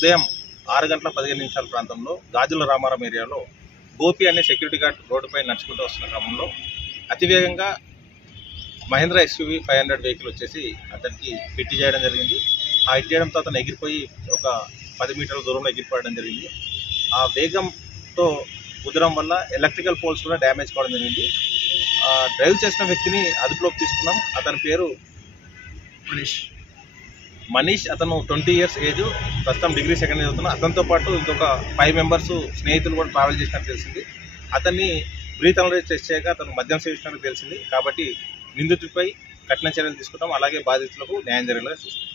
ఉదయం 6:15 ప్రాంతంలో గాజుల రామారం ఏరియాలో గోపి అనే సెక్యూరిటీ గార్డ్ రోడ్డుపై నడుచుకుంటూ వస్తున్న క్రమంలో అతివేగంగా మహేంద్ర ఎస్యూవి 500 వెహికల్ వచ్చేసి అతనికి హిట్ చేయడం జరిగింది. ఆ హిట్ చేయడంతో అతను ఎగిరిపోయి ఒక 10 మీటర్ల దూరంలో ఎగిరిపోవడం జరిగింది. ఆ వేగంతో కుదరడం వల్ల ఎలక్ట్రికల్ పోల్స్ కూడా డ్యామేజ్ కావడం జరిగింది. డ్రైవ్ చేసిన వ్యక్తిని అదుపులోకి తీసుకున్నాం. అతని పేరు మనీష్. అతను 20 ఇయర్స్ ఏజ్, ప్రస్తుతం డిగ్రీ సెకండ్ ఇయర్ చదువుతున్నా. అతనితో పాటు ఇంకొక 5 మెంబర్స్ స్నేహితులు కూడా ట్రావెల్ చేసినట్టు తెలిసింది. అతన్ని బ్రీత్ అనలైజ్ టెస్ట్ చేయగా అతను మద్యం సేవించినట్టు తెలిసింది. కాబట్టి నిందితుడిపై కఠిన చర్యలు తీసుకుంటాం. అలాగే బాధితులకు న్యాయం జరిగేలా చూస్తాం.